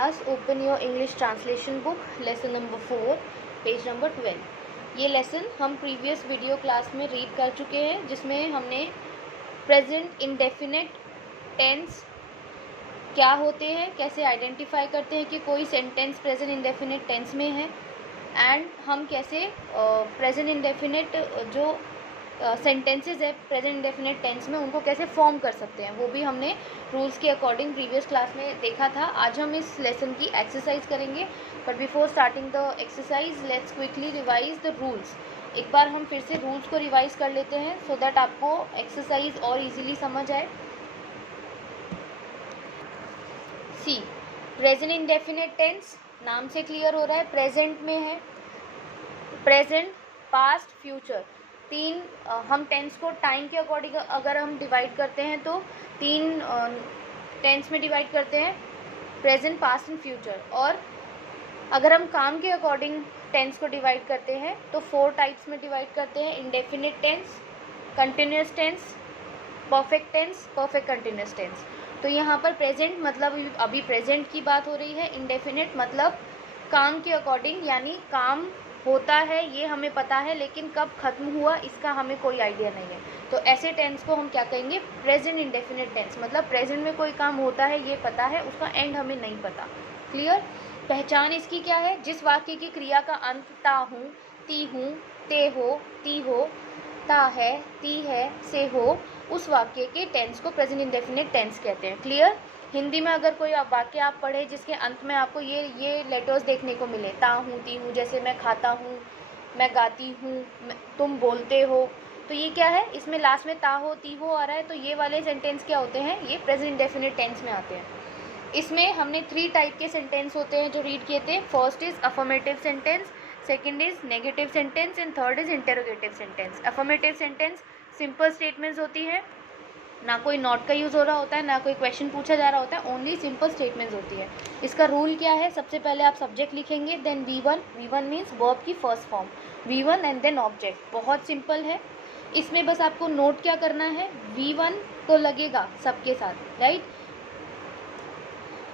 class, open your English translation book, lesson number 4, page number 12। ये lesson हम previous video class में read कर चुके हैं, जिसमें हमने प्रेजेंट इंडेफिनिट टेंस क्या होते हैं, कैसे आइडेंटिफाई करते हैं कि कोई सेंटेंस प्रेजेंट इंडेफिनिट टेंस में है, एंड हम कैसे प्रेजेंट इंडेफिनिट जो सेंटेंसेस है प्रेजेंट इंडेफिनिट टेंस में उनको कैसे फॉर्म कर सकते हैं, वो भी हमने रूल्स के अकॉर्डिंग प्रीवियस क्लास में देखा था। आज हम इस लेसन की एक्सरसाइज करेंगे, but before starting the exercise let's quickly revise the rules. एक बार हम फिर से रूल्स को रिवाइज कर लेते हैं सो दैट आपको एक्सरसाइज और इजीली समझ आए। सी, प्रेजेंट इंडेफिनिट टेंस नाम से क्लियर हो रहा है, प्रेजेंट में है। प्रेजेंट, पास्ट, फ्यूचर, तीन हम टेंस को टाइम के अकॉर्डिंग अगर हम डिवाइड करते हैं तो तीन टेंस में डिवाइड करते हैं, प्रेजेंट, पास्ट एंड फ्यूचर। और अगर हम काम के अकॉर्डिंग टेंस को डिवाइड करते हैं तो 4 टाइप्स में डिवाइड करते हैं, indefinite tense, continuous tense, perfect tense, perfect continuous tense. तो यहाँ पर प्रेजेंट मतलब अभी प्रेजेंट की बात हो रही है, इंडेफिनिट मतलब काम के अकॉर्डिंग, यानी काम होता है ये हमें पता है लेकिन कब ख़त्म हुआ इसका हमें कोई आइडिया नहीं है, तो ऐसे टेंस को हम क्या कहेंगे, प्रेजेंट इंडेफिनिट टेंस। मतलब प्रेजेंट में कोई काम होता है ये पता है, उसका एंड हमें नहीं पता। क्लियर? पहचान इसकी क्या है, जिस वाक्य की क्रिया का अंत ता हूँ, ती हूँ, ते हो, ती हो, ता है, ती है, से हो, उस वाक्य के टेंस को प्रेजेंट इंडेफिनिट टेंस कहते हैं। क्लियर? हिंदी में अगर कोई वाक्य आप पढ़े जिसके अंत में आपको ये लेटर्स देखने को मिले, ता हूँ, ती हूँ, जैसे मैं खाता हूँ, मैं गाती हूँ, तुम बोलते हो, तो ये क्या है, इसमें लास्ट में ता हो, ती हो आ रहा है, तो ये वाले सेंटेंस क्या होते हैं, ये प्रेजेंट इंडेफिनिट टेंस में आते हैं। इसमें हमने 3 टाइप के सेंटेंस होते हैं जो रीड किए थे। First is affirmative sentence, second is negative sentence and third is interrogative sentence. Affirmative sentence simple statements होती है, ना कोई नॉट का यूज़ हो रहा होता है, ना कोई क्वेश्चन पूछा जा रहा होता है, ओनली सिंपल स्टेटमेंट्स होती है। इसका रूल क्या है, सबसे पहले आप सब्जेक्ट लिखेंगे, देन V1 मीन्स वर्ब की first form, V1 and then object. बहुत सिंपल है। इसमें बस आपको नोट क्या करना है, V1 तो लगेगा सबके साथ, right.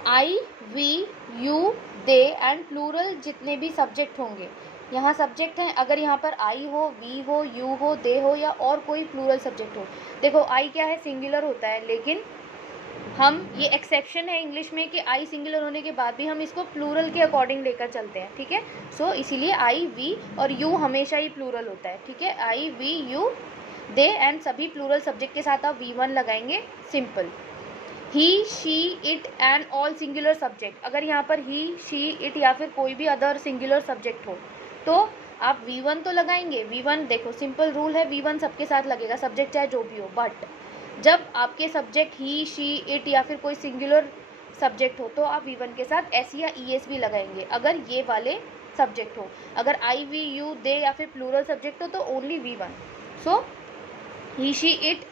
I, we, you, they and plural जितने भी सब्जेक्ट होंगे, यहाँ सब्जेक्ट हैं, अगर यहाँ पर आई हो, वी हो, यू हो, दे हो या और कोई प्लूरल सब्जेक्ट हो। देखो आई क्या है, सिंगुलर होता है, लेकिन हम ये एक्सेप्शन है इंग्लिश में कि आई सिंगुलर होने के बाद भी हम इसको प्लूरल के अकॉर्डिंग लेकर चलते हैं, ठीक है। सो इसीलिए आई, वी और यू हमेशा ही प्लूरल होता है, ठीक है। I, we, you, they and सभी प्लूरल सब्जेक्ट के साथ आप V1 लगाएंगे, simple. He, she, it and all singular subject, अगर यहाँ पर ही, शी, इट या फिर कोई भी अदर सिंगुलर सब्जेक्ट हो तो आप V1 तो लगाएंगे। V1 देखो सिंपल रूल है, V1 सबके साथ लगेगा, सब्जेक्ट चाहे जो भी हो। बट जब आपके सब्जेक्ट ही, शी, इट या फिर कोई सिंगुलर सब्जेक्ट हो तो आप V1 के साथ एस या ES भी लगाएंगे, अगर ये वाले सब्जेक्ट हो। अगर आई, वी, यू, दे या फिर प्लूरल सब्जेक्ट हो तो only V1। So he, she, it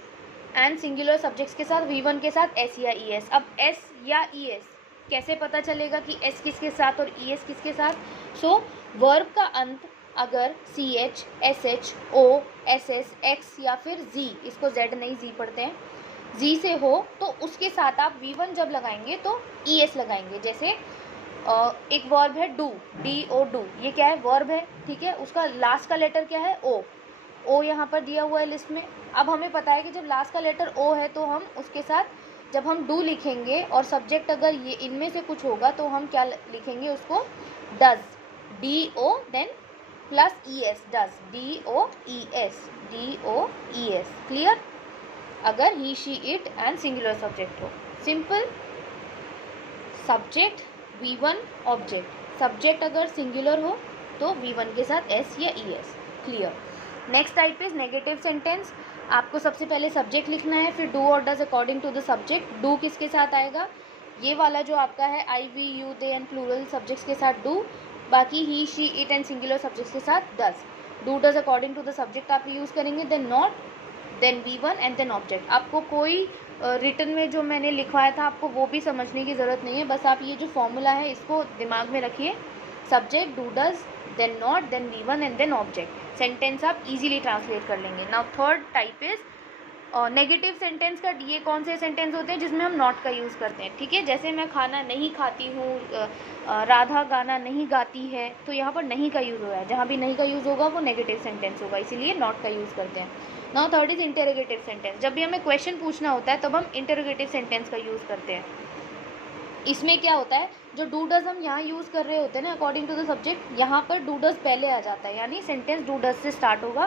and singular subjects के साथ V1 के साथ S या ES। अब S या ES कैसे पता चलेगा कि S किसके साथ और ES किसके साथ। सो वर्ब का अंत अगर CH, SH, O, SS, X या फिर Z, इसको Z नहीं Z पढ़ते हैं, Z से हो तो उसके साथ आप V1 जब लगाएंगे तो ES लगाएंगे। जैसे एक वर्ब है डू, DO, डू, ये क्या है, वर्ब है, ठीक है। उसका लास्ट का लेटर क्या है, O यहाँ पर दिया हुआ है लिस्ट में। अब हमें पता है कि जब लास्ट का लेटर O है तो हम उसके साथ जब हम डू लिखेंगे और सब्जेक्ट अगर ये इनमें से कुछ होगा तो हम क्या लिखेंगे उसको, does, DO then plus ES, does, DOES, DOES। Clear? अगर he, she, it and singular subject हो, simple. Subject V1 object, subject अगर सिंगुलर हो तो V1 के साथ S या ES। Clear? Next type is negative sentence. आपको सबसे पहले सब्जेक्ट लिखना है, फिर डू और does according to the subject. Do किसके साथ आएगा, ये वाला जो आपका है I, we, you, they and plural subjects के साथ डू, बाकी he, she, it and singular subjects के साथ does. Do does according to the subject आप यूज़ करेंगे, then not, then V1 and then object. आपको कोई रिटन में जो मैंने लिखवाया था आपको वो भी समझने की ज़रूरत नहीं है, बस आप ये जो फॉर्मूला है इसको दिमाग में रखिए, subject, do, does, then not, then V1 and then object. Sentence आप इजीली ट्रांसलेट कर लेंगे। नाउ थर्ड टाइप इज और नेगेटिव सेंटेंस का ये कौन से सेंटेंस होते हैं जिसमें हम नॉट का यूज़ करते हैं, ठीक है। जैसे मैं खाना नहीं खाती हूँ, राधा गाना नहीं गाती है, तो यहाँ पर नहीं का यूज़ हो रहा है। जहाँ भी नहीं का यूज़ होगा वो नेगेटिव सेंटेंस होगा, इसीलिए नॉट का यूज़ करते हैं। Now third is interrogative sentence. जब भी हमें क्वेश्चन पूछना होता है तब हम इंटरोगेटिव सेंटेंस का यूज़ करते हैं। इसमें क्या होता है, जो डू डज हम यहाँ यूज़ कर रहे होते हैं ना अकॉर्डिंग टू द सब्जेक्ट, यहाँ पर डू डज पहले आ जाता है, यानी सेंटेंस डू डज से स्टार्ट होगा,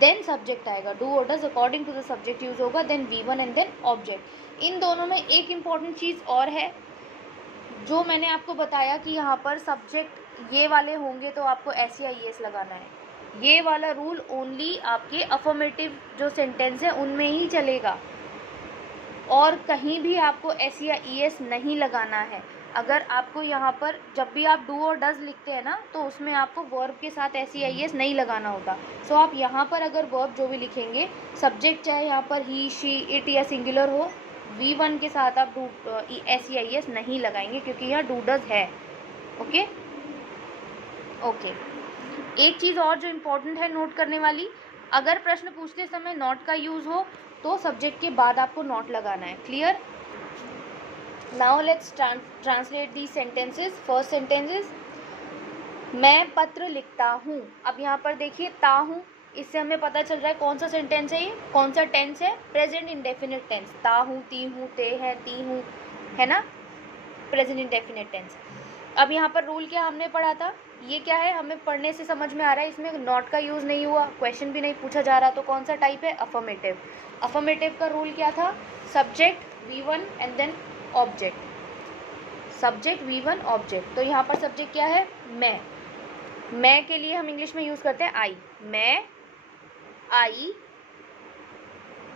देन सब्जेक्ट आएगा, डू और does according to the subject use होगा, then V1 and then object. इन दोनों में एक इम्पॉर्टेंट चीज़ और है, जो मैंने आपको बताया कि यहाँ पर सब्जेक्ट ये वाले होंगे तो आपको SEIS लगाना है। ये वाला रूल ओनली आपके अफर्मेटिव जो सेंटेंस है उनमें ही चलेगा, और कहीं भी आपको SEIS नहीं लगाना है। अगर आपको यहाँ पर जब भी आप डू और डज लिखते हैं ना, तो उसमें आपको वर्ब के साथ SEIS नहीं लगाना होता। सो आप यहाँ पर अगर वर्ब जो भी लिखेंगे, सब्जेक्ट चाहे यहाँ पर ही, शी, इट या सिंगुलर हो, V1 के साथ आप SEIS नहीं लगाएंगे, क्योंकि यहाँ डू डज है। Okay okay. एक चीज़ और जो इम्पोर्टेंट है नोट करने वाली, अगर प्रश्न पूछते समय नॉट का यूज़ हो तो सब्जेक्ट के बाद आपको नॉट लगाना है। Clear? Now let's translate the sentences. First sentences, मैं पत्र लिखता हूँ। अब यहाँ पर देखिए ता हूँ, इससे हमें पता चल रहा है कौन सा सेंटेंस है, ये कौन सा टेंस है, प्रेजेंट इंडेफिनिट टेंस। ता हूँ, ती हूँ, ते है, ती हूँ, है ना, प्रेजेंट इंडेफिनिट टेंस। अब यहाँ पर रूल क्या हमने पढ़ा था, ये क्या है हमें पढ़ने से समझ में आ रहा है, इसमें नॉट का यूज़ नहीं हुआ, क्वेश्चन भी नहीं पूछा जा रहा, तो कौन सा टाइप है, अफर्मेटिव। अफर्मेटिव का रूल क्या था, subject V1 and then object, subject V1 object. तो यहाँ पर सब्जेक्ट क्या है, मैं के लिए हम इंग्लिश में यूज़ करते हैं आई, मैं, आई।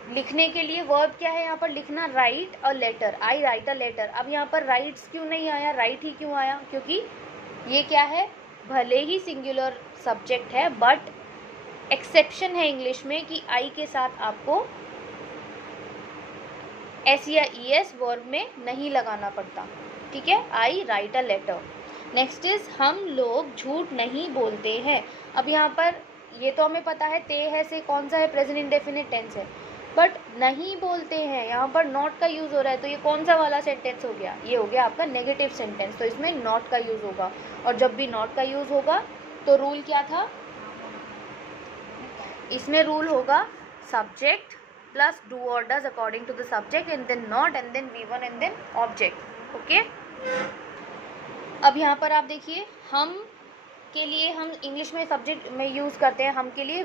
लिखने के लिए वर्ब क्या है यहाँ पर, लिखना, right a letter, I write a letter. अब यहाँ पर राइट्स क्यों नहीं आया, राइट ही क्यों आया, क्योंकि ये क्या है, भले ही सिंगुलर सब्जेक्ट है, बट एक्सेप्शन है इंग्लिश में कि आई के साथ आपको SEIS वर्ब में नहीं लगाना पड़ता, ठीक है। I write a letter. Next is, हम लोग झूठ नहीं बोलते हैं। अब यहाँ पर ये तो हमें पता है, ते है से कौन सा है, प्रेजेंट इंडेफिनिट टेंस है, बट नहीं बोलते हैं यहाँ पर नॉट का यूज़ हो रहा है, तो ये कौन सा वाला सेंटेंस हो गया, ये हो गया आपका नेगेटिव सेंटेंस, तो इसमें नॉट का यूज़ होगा। और जब भी नॉट का यूज़ होगा तो रूल क्या था, इसमें रूल होगा सब्जेक्ट प्लस डू और does according to the subject and then not and then V1 and then object. Okay. अब यहाँ पर आप देखिए, हम के लिए हम इंग्लिश में सब्जेक्ट में यूज़ करते हैं, हम के लिए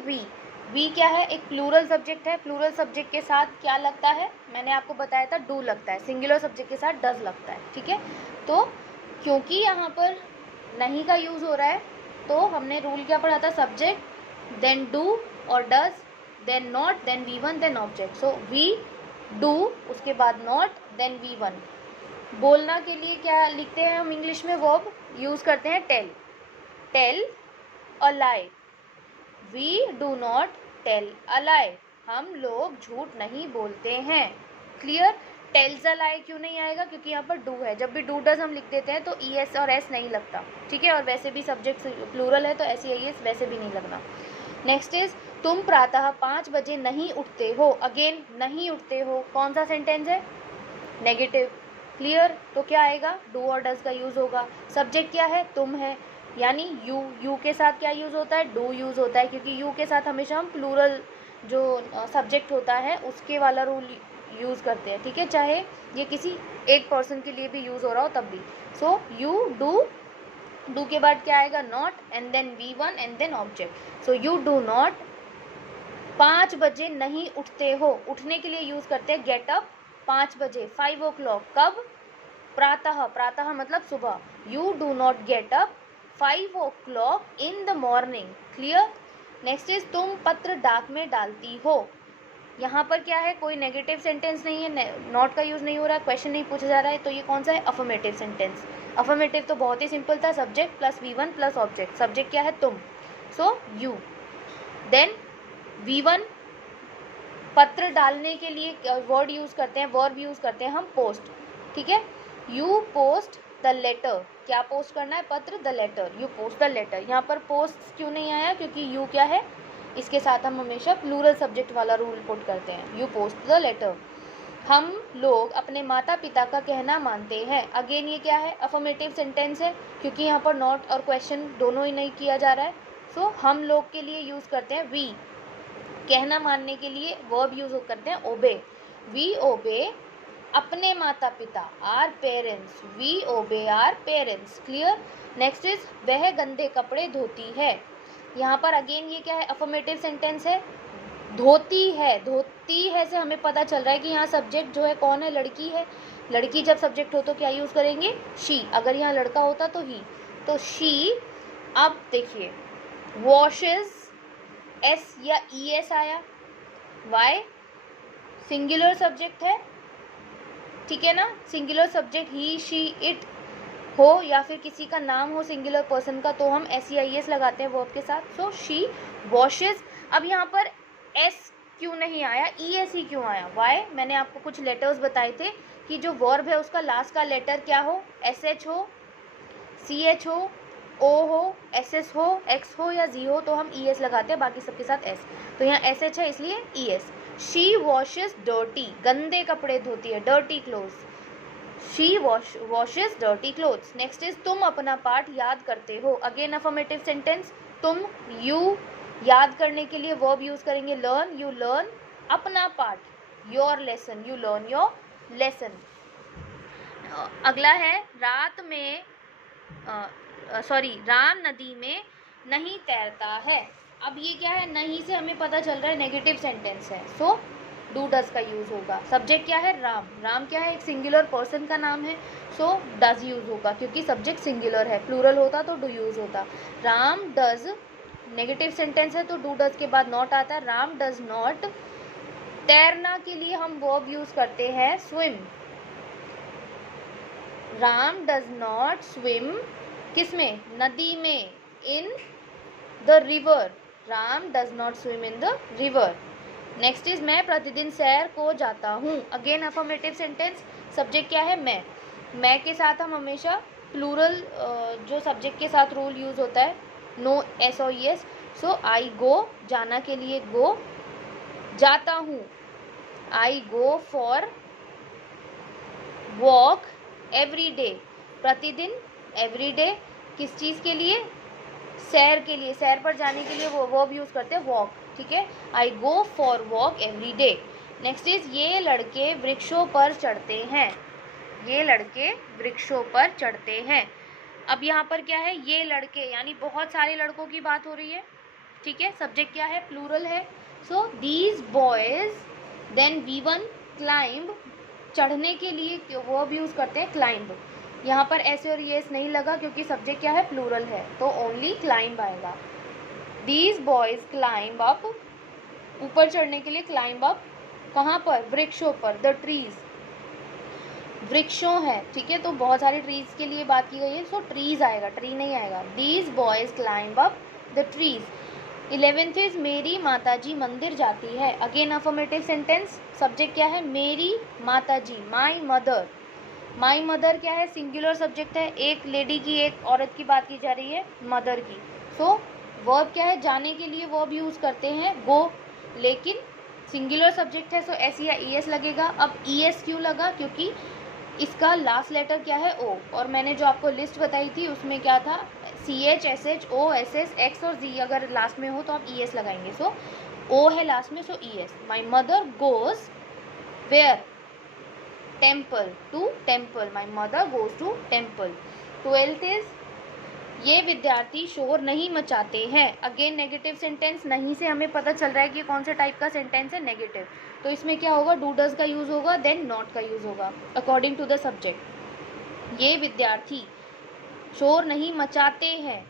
वी क्या है, एक प्लूरल सब्जेक्ट है। प्लूरल सब्जेक्ट के साथ क्या लगता है, मैंने आपको बताया था डू लगता है, सिंगुलर सब्जेक्ट के साथ डज लगता है, ठीक है। तो क्योंकि यहाँ पर नहीं का यूज़ हो रहा है, तो हमने रूल क्या पढ़ा था, सब्जेक्ट देन डू और does then not then V1 then object. So we do, उसके बाद नॉट देन V1। बोलना के लिए क्या लिखते हैं हम इंग्लिश में, वर्ब यूज़ करते हैं tell, tell a lie, we do not tell a lie, हम लोग झूठ नहीं बोलते हैं। क्लियर? टेल्स अ लाई क्यों नहीं आएगा, क्योंकि यहाँ पर डू है, जब भी डू डज हम लिख देते हैं तो ES और S नहीं लगता, ठीक है। और वैसे भी सब्जेक्ट प्लूरल है तो SEIS वैसे भी नहीं लगना। नेक्स्ट इज, तुम प्रातः 5 बजे नहीं उठते हो। अगेन नहीं उठते हो, कौन सा सेंटेंस है, नेगेटिव। क्लियर? तो क्या आएगा, डू और डज का यूज़ होगा। सब्जेक्ट क्या है, तुम है, यानी यू के साथ क्या यूज़ होता है, डू यूज़ होता है, क्योंकि यू के साथ हमेशा हम प्लूरल जो सब्जेक्ट होता है उसके वाला रूल यूज़ करते हैं, ठीक है, चाहे ये किसी एक पर्सन के लिए भी यूज़ हो रहा हो तब भी। सो यू डू के बाद क्या आएगा, not and then V1 and then object. So you do not 5 बजे नहीं उठते हो, उठने के लिए यूज़ करते हैं गेट अप, 5 बजे, 5 o'clock। कब, प्रातः, प्रातः मतलब सुबह, you do not get up 5 o'clock in the morning. Clear? Next is, तुम पत्र डाक में डालती हो। यहाँ पर क्या है, कोई नेगेटिव सेंटेंस नहीं है, नॉट का यूज़ नहीं हो रहा है, क्वेश्चन नहीं पूछा जा रहा है, तो ये कौन सा है, अफर्मेटिव सेंटेंस। अफर्मेटिव तो बहुत ही सिंपल था, subject plus V1 plus object. Subject क्या है, तुम, सो यू, देन V1। पत्र डालने के लिए वर्ड यूज़ करते हैं, वर्ब यूज़ करते हैं हम पोस्ट, ठीक है। यू पोस्ट द लेटर, क्या पोस्ट करना है, पत्र, the letter, you post the letter. यहाँ पर पोस्ट क्यों नहीं आया, क्योंकि यू क्या है, इसके साथ हम हमेशा प्लूरल सब्जेक्ट वाला रूल पुट करते हैं। You post the letter. हम लोग अपने माता पिता का कहना मानते हैं। अगेन ये क्या है, अफर्मेटिव सेंटेंस है, क्योंकि यहाँ पर नॉट और क्वेश्चन दोनों ही नहीं किया जा रहा है। सो हम लोग के लिए यूज़ करते हैं वी। कहना मानने के लिए वर्ब यूज़ करते हैं ओबे। वी ओबे अपने माता पिता, our parents. We obey our parents. Clear. Next is वह गंदे कपड़े धोती है। यहाँ पर अगेन ये क्या है, अफर्मेटिव सेंटेंस है। धोती है से हमें पता चल रहा है कि यहाँ सब्जेक्ट जो है कौन है, लड़की है। लड़की जब सब्जेक्ट हो तो क्या यूज़ करेंगे, शी। अगर यहाँ लड़का होता तो ही, तो शी। अब देखिए वॉशेस, एस या ई एस आया, वाई, सिंगुलर सब्जेक्ट है, ठीक है ना। Singular subject he, she, it हो या फिर किसी का नाम हो सिंगुलर पर्सन का, तो हम एस या ई एस लगाते हैं वर्ब के साथ। So she washes. अब यहाँ पर एस क्यों नहीं आया, ई एस ही क्यों आया, वाई? मैंने आपको कुछ लेटर्स बताए थे कि जो वर्ब है उसका लास्ट का लेटर क्या हो, एस एच हो, सी एच हो, ओ हो, एस एस हो, एक्स हो या जी हो, तो हम ई एस लगाते हैं, बाकी सबके साथ एस। तो यहाँ एस एच है इसलिए E S. She washes dirty, गंदे कपड़े धोती है, dirty clothes. She washes dirty clothes. Next is तुम अपना पाठ याद करते हो। Again affirmative sentence. तुम, यू, याद करने के लिए वर्ब यूज करेंगे लर्न। यू लर्न अपना पाठ, your lesson, you learn your lesson. अगला है रात में राम नदी में नहीं तैरता है। अब ये क्या है, नहीं से हमें पता चल रहा है नेगेटिव सेंटेंस है। सो डू डज का यूज होगा। सब्जेक्ट क्या है, राम। राम क्या है, एक सिंगुलर पर्सन का नाम है। सो डज यूज होगा, क्योंकि सब्जेक्ट सिंगुलर है। प्लूरल होता तो डू यूज होता। राम डज, नेगेटिव सेंटेंस है तो डू डज के बाद नॉट आता है। Ram does not. तैरना के लिए हम वर्ब यूज करते हैं swim. Ram does not swim, किसमें, नदी में, in the river. Ram does not swim in the river. Next is मैं प्रतिदिन सैर को जाता हूँ। Again affirmative sentence. सब्जेक्ट क्या है, मैं के साथ हम हमेशा प्लूरल जो सब्जेक्ट के साथ रूल यूज होता है, नो एस और एस। सो आई गो, जाना के लिए गो, जाता हूँ। I go for walk every day, प्रतिदिन, एवरी डे। किस चीज़ के लिए, सैर के लिए, सैर पर जाने के लिए वो वर्ब यूज़ करते हैं वॉक, ठीक है। I go for walk every day. Next is ये लड़के वृक्षों पर चढ़ते हैं। ये लड़के वृक्षों पर चढ़ते हैं। अब यहाँ पर क्या है, ये लड़के यानी बहुत सारे लड़कों की बात हो रही है, ठीक है। सब्जेक्ट क्या है, प्लूरल है। So these boys, then V1 climb, चढ़ने के लिए वर्ब यूज करते हैं क्लाइंब। यहाँ पर ऐसे और ये नहीं लगा क्योंकि सब्जेक्ट क्या है, प्लूरल है, तो ओनली क्लाइंब आएगा। दीज बॉयज क्लाइंब अप, ऊपर चढ़ने के लिए क्लाइंब अप, कहाँ पर, वृक्षों पर, द ट्रीज, वृक्षों है, ठीक है। तो बहुत सारे ट्रीज के लिए बात की गई है, सो ट्रीज आएगा, ट्री नहीं आएगा। These boys climb up the trees. 11th is मेरी माताजी मंदिर जाती है। Again affirmative sentence. सब्जेक्ट क्या है, मेरी माताजी, माई मदर। माई मदर क्या है, सिंगुलर सब्जेक्ट है, एक लेडी की, एक औरत की बात की जा रही है, मदर की। सो वर्ब क्या है, जाने के लिए वर्ब यूज करते हैं गो, लेकिन सिंगुलर सब्जेक्ट है, सो एस या ई एस लगेगा। अब ई एस क्यों लगा, क्योंकि इसका लास्ट लेटर क्या है, ओ। और मैंने जो आपको लिस्ट बताई थी उसमें क्या था, सी एच, एस एच, ओ, एस एस, एक्स और जी अगर लास्ट में हो तो आप ई एस लगाएंगे। सो ओ है लास्ट में, so E S. My mother goes where, temple, to temple. My mother goes to temple. 12th is ये विद्यार्थी शोर नहीं मचाते हैं। Again negative sentence. नहीं से हमें पता चल रहा है कि कौन से टाइप का सेंटेंस है, नेगेटिव। तो इसमें क्या होगा, डू डज का यूज होगा, देन नॉट का यूज होगा अकॉर्डिंग टू द सब्जेक्ट। ये विद्यार्थी शोर नहीं मचाते हैं।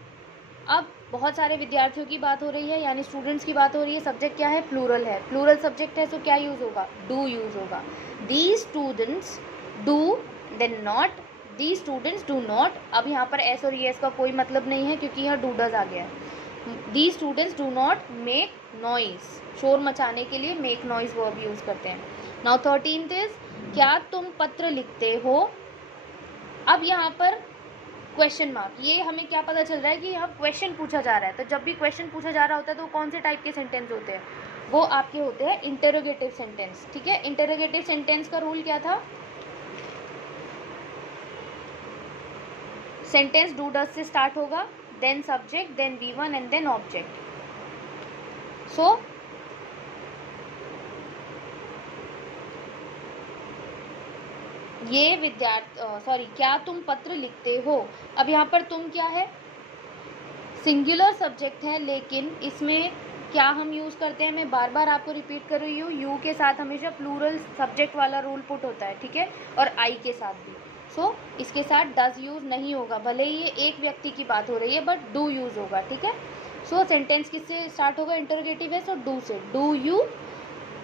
अब बहुत सारे विद्यार्थियों की बात हो रही है, यानी स्टूडेंट्स की बात हो रही है। सब्जेक्ट क्या है, प्लूरल है, प्लूरल सब्जेक्ट है, तो क्या यूज होगा, डू यूज होगा। These students do, then not, the students do not. अब यहाँ पर एस और एस का कोई मतलब नहीं है क्योंकि यहाँ डू डज आ गया है। दी students do not make noise, शोर मचाने के लिए मेक नॉइज वर्ब यूज करते हैं। नाउ 13th इज क्या तुम पत्र लिखते हो। अब यहाँ पर क्वेश्चन मार्क, ये हमें क्या पता चल रहा है कि यहाँ क्वेश्चन पूछा जा रहा है। तो जब भी क्वेश्चन पूछा जा रहा होता है तो कौन से टाइप के सेंटेंस होते हैं, वो आपके होते हैं इंटरोगेटिव सेंटेंस। ठीक है, इंटरोगेटिव सेंटेंस का रूल क्या था, सेंटेंस डू डज से स्टार्ट होगा, then subject, then V1 and then object. So ये क्या तुम पत्र लिखते हो। अब यहाँ पर तुम क्या है, सिंगुलर सब्जेक्ट है, लेकिन इसमें क्या हम यूज़ करते हैं, मैं बार बार आपको रिपीट कर रही हूँ, यू के साथ हमेशा प्लूरल सब्जेक्ट वाला रूल पुट होता है। ठीक है, और आई के साथ भी। सो इसके साथ डज यूज़ नहीं होगा, भले ही ये एक व्यक्ति की बात हो रही है, बट डू यूज़ होगा। ठीक है, सो सेंटेंस किससे स्टार्ट होगा, इंटरोगेटिव है, सो डू से। डू यू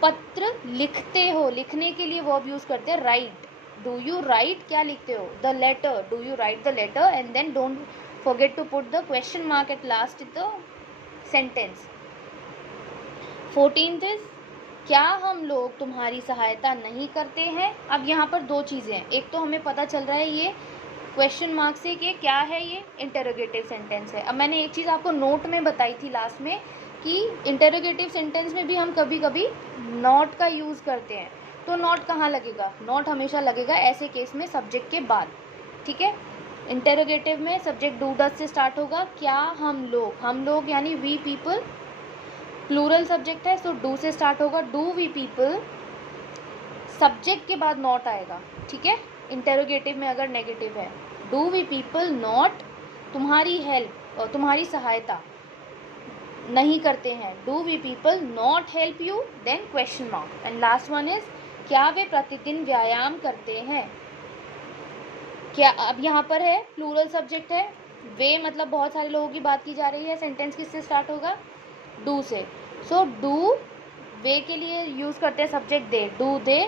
पत्र लिखते हो, लिखने के लिए वर्ब यूज़ करते हैं राइट। डू यू राइट, क्या लिखते हो, the letter, do you write the letter, and then don't forget to put the question mark at last in the sentence. 14th is क्या हम लोग तुम्हारी सहायता नहीं करते हैं। अब यहाँ पर दो चीज़ें हैं, एक तो हमें पता चल रहा है ये क्वेश्चन मार्क से कि क्या है, ये इंटरोगेटिव सेंटेंस है। अब मैंने एक चीज़ आपको नोट में बताई थी लास्ट में कि इंटरोगेटिव सेंटेंस में भी हम कभी कभी नॉट का यूज़ करते हैं। तो नॉट कहाँ लगेगा, नॉट हमेशा लगेगा ऐसे केस में सब्जेक्ट के बाद। ठीक है, इंटरोगेटिव में सब्जेक्ट डू डज से स्टार्ट होगा, क्या हम लोग यानी वी पीपल, प्लूरल सब्जेक्ट है, सो डू से स्टार्ट होगा, डू वी पीपल, सब्जेक्ट के बाद नॉट आएगा। ठीक है, इंटरोगेटिव में अगर नेगेटिव है, डू वी पीपल नॉट तुम्हारी हेल्प और तुम्हारी सहायता नहीं करते हैं, do we people not help you, then question mark. And last one is क्या वे प्रतिदिन व्यायाम करते हैं। क्या अब यहाँ पर है प्लूरल सब्जेक्ट है, वे मतलब बहुत सारे लोगों की बात की जा रही है, सेंटेंस किससे स्टार्ट होगा, डू से। सो डू वे के लिए यूज़ करते हैं सब्जेक्ट दे, डू दे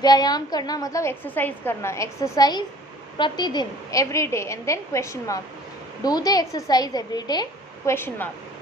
व्यायाम करना मतलब एक्सरसाइज करना, एक्सरसाइज प्रतिदिन every day, and then question mark, do they exercise every day, question mark.